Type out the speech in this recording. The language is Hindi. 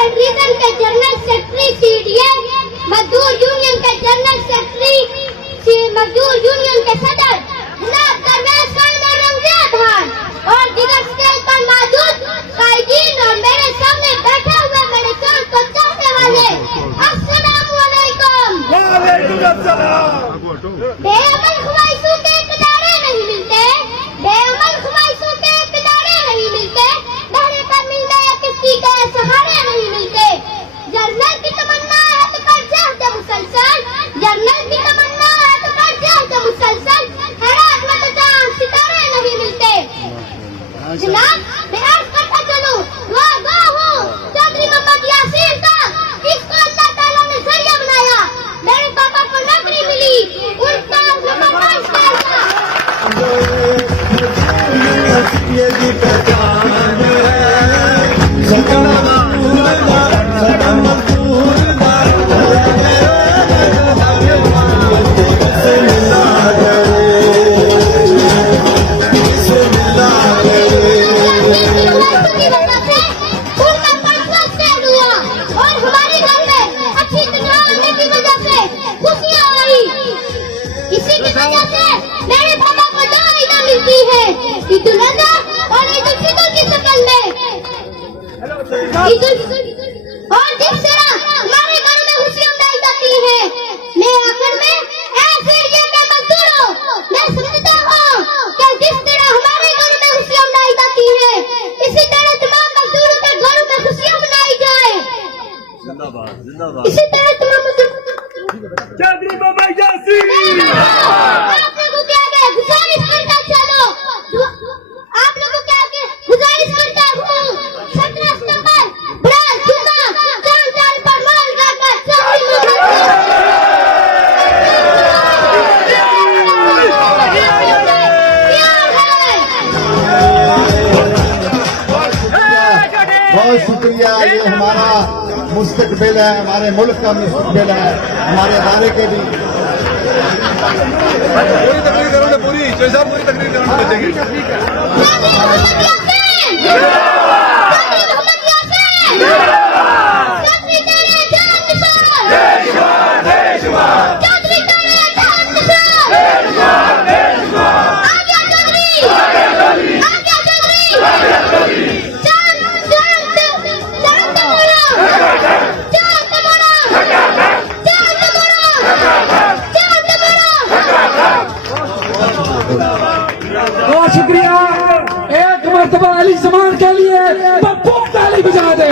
फेडरेशन के जनरल सेक्रेटरी सीडीए, मजदूर यूनियन के जनरल सेक्रेटरी, मजदूर यूनियन के सदर जनाब दरवेश खान रमजान खान और दीगर स्टेज पर मौजूद कायदीन और मेरे सामने बैठे हुए मेरे चार को चाहने वाले, अस्सलाम वालेकुम। वालेकुम अस्सलाम। बेअमन ख्वाहिशों के इक़्तिदार नहीं मिलते, बेअमन ख्वाहिशों के इक़्तिदार नहीं मिलते, बहरे पर मिलते या किसी के सहारे नहीं मिलते। जर्नल की तमन्ना है तो कर चाहते मुसलसल, जर्नल की तमन्ना है तो कर चाहते मुसलसल, हैरात में तो चांद सितारे नहीं मिलते। जनाब मैं अर्ज करता चलूं, वाह हूँ चौधरी मोहम्मद यासीन का, इसको अल्लाह ताला ने जरिया बनाया। मेरे पापा को नौकरी मिली, उनका ज़बरदस्त फैसला। ये भी पहचान है, सजना और जिस तरह हमारे घरों में खुशियां मनाई जाती है, मैं आखिर में ऐसे ये मैं मजदूरों मैं समझता हूँ कि जिस तरह हमारे घरों में खुशियां मनाई जाती है, इसी तरह तमाम मजदूरों के घरों में खुशियां मनाई जाए। जिंदाबाद जिंदाबाद। इसी तरह तमाम मजदूर चौधरी मोहम्मद यासीन। आप लोगों के आगे गुजारिश करता चलो, आप लोगों के आगे गुजारिश करता हूँ, 17 सितंबर बरात जुम्मा चांद चांद पर मोल गाकर चौधरी बहुत शुक्रिया। ये हमारा मुस्तकबिल है, हमारे मुल्क का मुस्तकबिल है, हमारे अदारे के भी। पूरी तकरीर करोगे, पूरी पूरी तकरीर बहुत शुक्रिया। एक मरतबा अली जमान के लिए पप्पू ताली बजा दे।